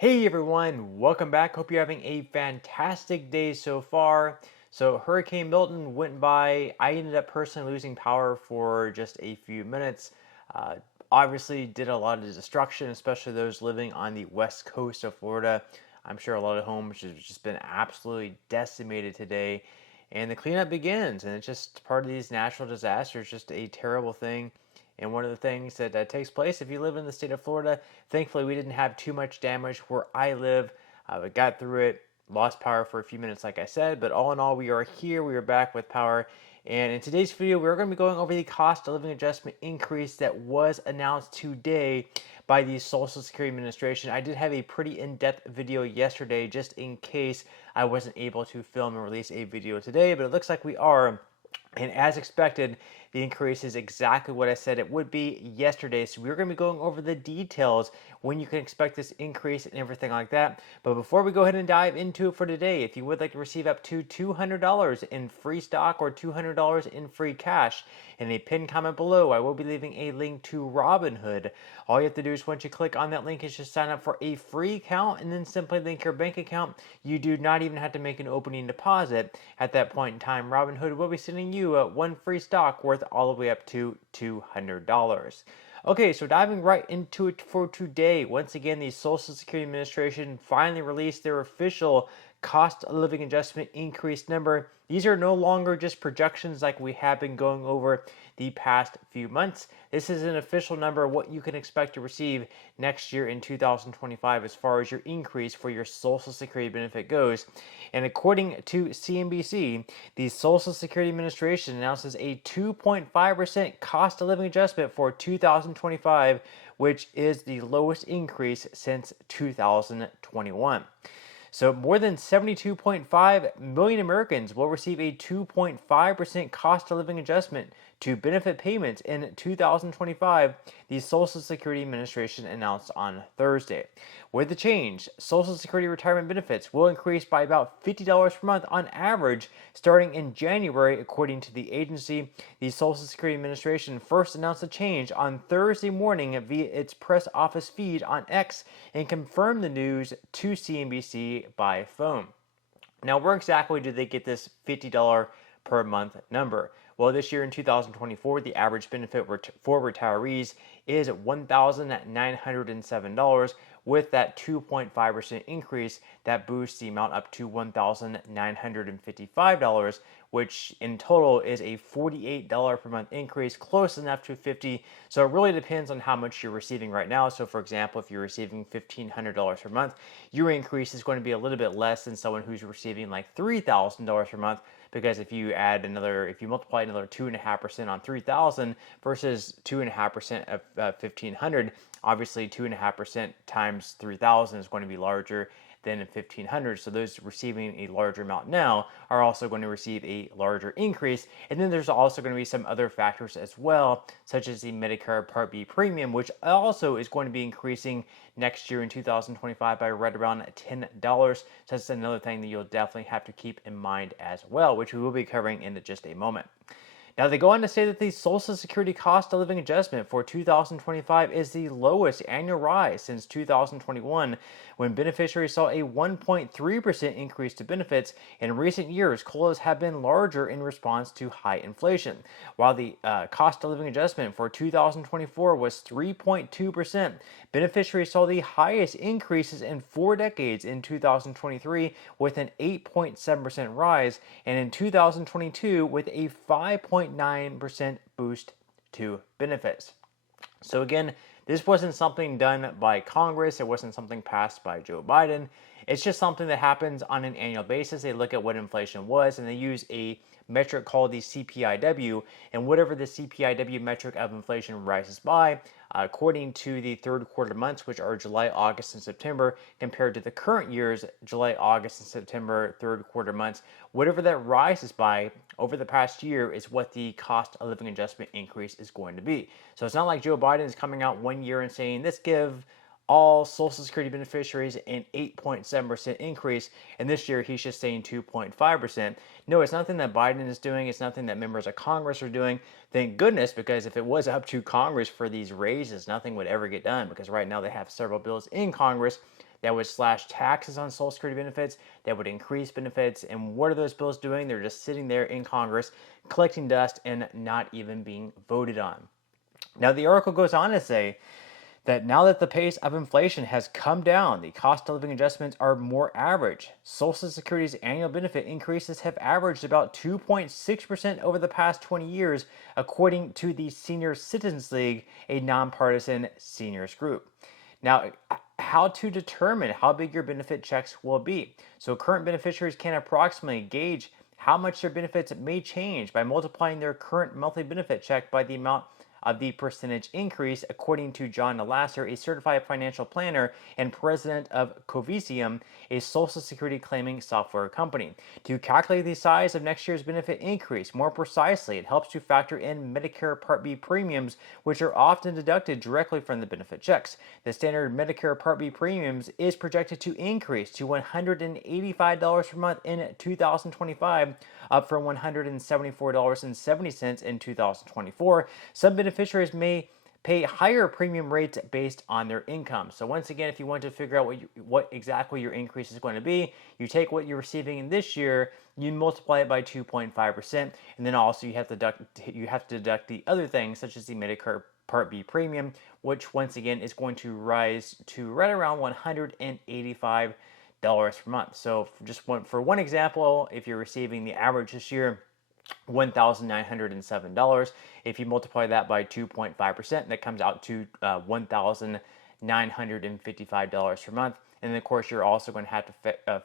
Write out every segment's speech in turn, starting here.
Hey everyone, welcome back. Hope you're having a fantastic day so far. So, Hurricane Milton went by. I ended up personally losing power for just a few minutes. Uh, Obviously, did a lot of destruction, especially those living on the west coast of Florida. I'm sure a lot of homes have just been absolutely decimated today. And the cleanup begins, and it's just part of these natural disasters, just a terrible thing. And one of the things that takes place if you live in the state of Florida, thankfully we didn't have too much damage where I live. We got through it, lost power for a few minutes, like I said, but all in all, we are here. We are back with power. And in today's video, we're going to be going over the cost of living adjustment increase that was announced today by the Social Security Administration. I did have a pretty in-depth video yesterday just in case I wasn't able to film and release a video today, but it looks like we are. And as expected, the increase is exactly what I said it would be yesterday. So we're going to be going over the details when you can expect this increase and everything like that. But before we go ahead and dive into it for today, if you would like to receive up to $200 in free stock or $200 in free cash, in a pinned comment below, I will be leaving a link to Robinhood. All you have to do is once you click on that link is just sign up for a free account and then simply link your bank account. You do not even have to make an opening deposit. At that point in time, Robinhood will be sending you one free stock worth all the way up to $200. Okay, so diving right into it for today. Once again, the Social Security Administration finally released their official cost of living adjustment increase number. These are no longer just projections like we have been going over the past few months. This is an official number of what you can expect to receive next year in 2025 as far as your increase for your Social Security benefit goes. And according to CNBC, the Social Security Administration announces a 2.5% cost of living adjustment for 2025, which is the lowest increase since 2021. So, more than 72.5 million Americans will receive a 2.5% cost of living adjustment to benefit payments in 2025, the Social Security Administration announced on Thursday. With the change, Social Security retirement benefits will increase by about $50 per month on average starting in January, according to the agency. The Social Security Administration first announced the change on Thursday morning via its press office feed on X and confirmed the news to CNBC by phone. Now, where exactly did they get this $50 per month number? Well, this year in 2024, the average benefit for retirees is $1,907. With that 2.5% increase, that boosts the amount up to $1,955, which in total is a $48 per month increase, close enough to $50. So it really depends on how much you're receiving right now. So for example, if you're receiving $1,500 per month, your increase is going to be a little bit less than someone who's receiving like $3,000 per month, because if you multiply another 2.5% on 3,000 versus 2.5% of 1,500, obviously 2.5% times 3,000 is going to be larger than 1,500. So those receiving a larger amount now are also going to receive a larger increase. And then there's also going to be some other factors as well, such as the Medicare Part B premium, which also is going to be increasing next year in 2025 by right around $10. So that's another thing that you'll definitely have to keep in mind as well, which we will be covering in just a moment. Now, they go on to say that the Social Security cost of living adjustment for 2025 is the lowest annual rise since 2021, when beneficiaries saw a 1.3% increase to benefits. In recent years, COLAs have been larger in response to high inflation. While the cost of living adjustment for 2024 was 3.2%, beneficiaries saw the highest increases in 4 decades in 2023 with an 8.7% rise, and in 2022 with a 5.9% boost to benefits. So again, this wasn't something done by Congress. It wasn't something passed by Joe Biden. It's just something that happens on an annual basis. They look at what inflation was and they use a metric called the CPIW, and whatever the CPIW metric of inflation rises by, according to the third quarter months, which are July, August, and September, compared to the current year's July, August, and September third quarter months, whatever that rises by over the past year is what the cost of living adjustment increase is going to be. So it's not like Joe Biden is coming out one year and saying, let's give all Social Security beneficiaries an 8.7% increase, and this year he's just saying 2.5%. No, it's nothing that Biden is doing. It's nothing that members of Congress are doing. Thank goodness, because if it was up to Congress for these raises, nothing would ever get done, because right now they have several bills in Congress that would slash taxes on Social Security benefits, that would increase benefits. And what are those bills doing? They're just sitting there in Congress, collecting dust and not even being voted on. Now, the article goes on to say that now that the pace of inflation has come down, the cost of living adjustments are more average. Social Security's annual benefit increases have averaged about 2.6% over the past 20 years, according to the Senior Citizens League, a nonpartisan seniors group. Now, how to determine how big your benefit checks will be. So, current beneficiaries can approximately gauge how much their benefits may change by multiplying their current monthly benefit check by the amount of the percentage increase, according to John Nalasser, a certified financial planner and president of Covisium, a Social Security claiming software company. To calculate the size of next year's benefit increase more precisely, it helps to factor in Medicare Part B premiums, which are often deducted directly from the benefit checks. The standard Medicare Part B premiums is projected to increase to $185 per month in 2025, up from $174.70 in 2024. Some beneficiaries may pay higher premium rates based on their income. So once again, if you want to figure out what exactly your increase is going to be, you take what you're receiving in this year, you multiply it by 2.5%, and then also you have to deduct the other things such as the Medicare Part B premium, which once again is going to rise to right around $185 per month. So for one example, if you're receiving the average this year, $1,907. If you multiply that by 2.5%, that comes out to $1,955 per month. And then, of course, you're also going to have to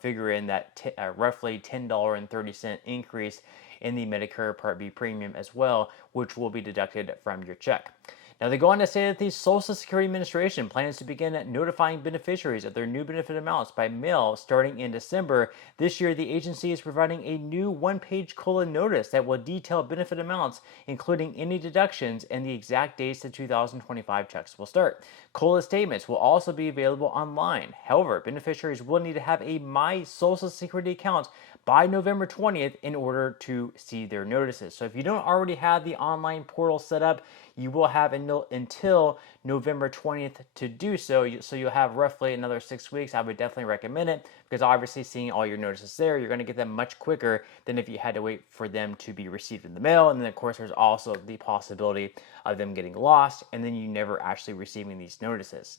figure in that roughly $10.30 increase in the Medicare Part B premium as well, which will be deducted from your check. Now, they go on to say that the Social Security Administration plans to begin notifying beneficiaries of their new benefit amounts by mail starting in December. This year, the agency is providing a new one-page COLA notice that will detail benefit amounts, including any deductions and the exact dates the 2025 checks will start. COLA statements will also be available online. However, beneficiaries will need to have a My Social Security account by November 20th in order to see their notices. So if you don't already have the online portal set up, you will have until November 20th to do so. So you'll have roughly another 6 weeks. I would definitely recommend it because obviously seeing all your notices there, you're going to get them much quicker than if you had to wait for them to be received in the mail. And then of course, there's also the possibility of them getting lost and then you never actually receiving these notices.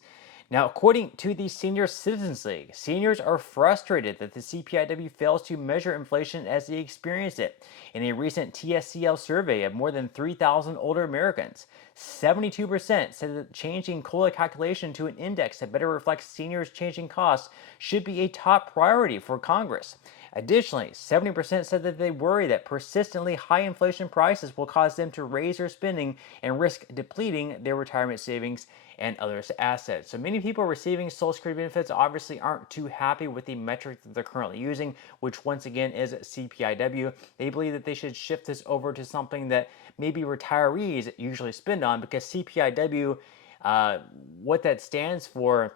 Now, according to the Senior Citizens League, seniors are frustrated that the CPIW fails to measure inflation as they experience it. In a recent TSCL survey of more than 3,000 older Americans, 72% said that changing COLA calculation to an index that better reflects seniors' changing costs should be a top priority for Congress. Additionally, 70% said that they worry that persistently high inflation prices will cause them to raise their spending and risk depleting their retirement savings and other assets. So many people receiving Social Security benefits obviously aren't too happy with the metric that they're currently using, which once again is CPIW. They believe that they should shift this over to something that maybe retirees usually spend on, because CPIW, what that stands for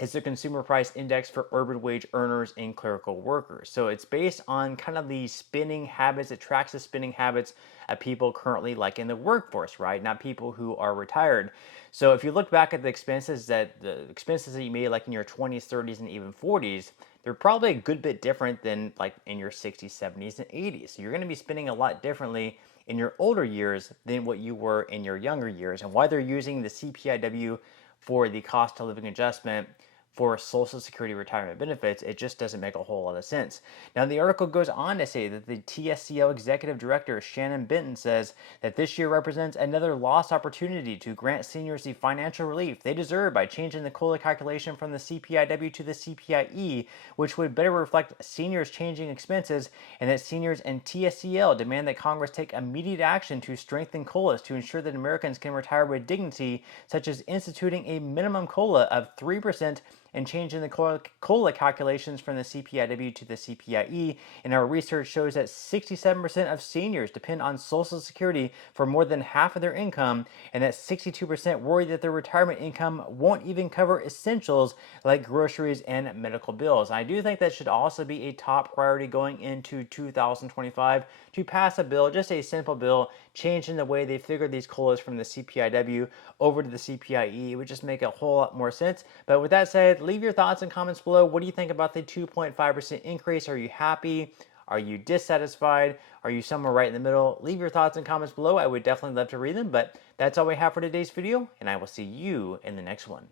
is the Consumer Price Index for urban wage earners and clerical workers. So it's based on kind of the spending habits. It tracks the spending habits of people currently like in the workforce, right? Not people who are retired. So if you look back at the expenses that you made like in your 20s, 30s, and even 40s, they're probably a good bit different than like in your 60s, 70s, and 80s. So you're going to be spending a lot differently in your older years than what you were in your younger years. And why they're using the CPIW for the cost of living adjustment for Social Security retirement benefits, it just doesn't make a whole lot of sense. Now, the article goes on to say that the TSCO Executive Director, Shannon Benton, says that this year represents another lost opportunity to grant seniors the financial relief they deserve by changing the COLA calculation from the CPIW to the CPIE, which would better reflect seniors' changing expenses, and that seniors and TSCL demand that Congress take immediate action to strengthen COLAs to ensure that Americans can retire with dignity, such as instituting a minimum COLA of 3% and changing the COLA calculations from the CPIW to the CPIE. And our research shows that 67% of seniors depend on Social Security for more than half of their income, and that 62% worry that their retirement income won't even cover essentials like groceries and medical bills. And I do think that should also be a top priority going into 2025 to pass a bill, just a simple bill, changing the way they figure these COLAs from the CPIW over to the CPIE. It would just make a whole lot more sense. But with that said, ahead, leave your thoughts and comments below. What do you think about the 2.5% increase? Are you happy? Are you dissatisfied? Are you somewhere right in the middle? Leave your thoughts and comments below. I would definitely love to read them, but that's all we have for today's video, and I will see you in the next one.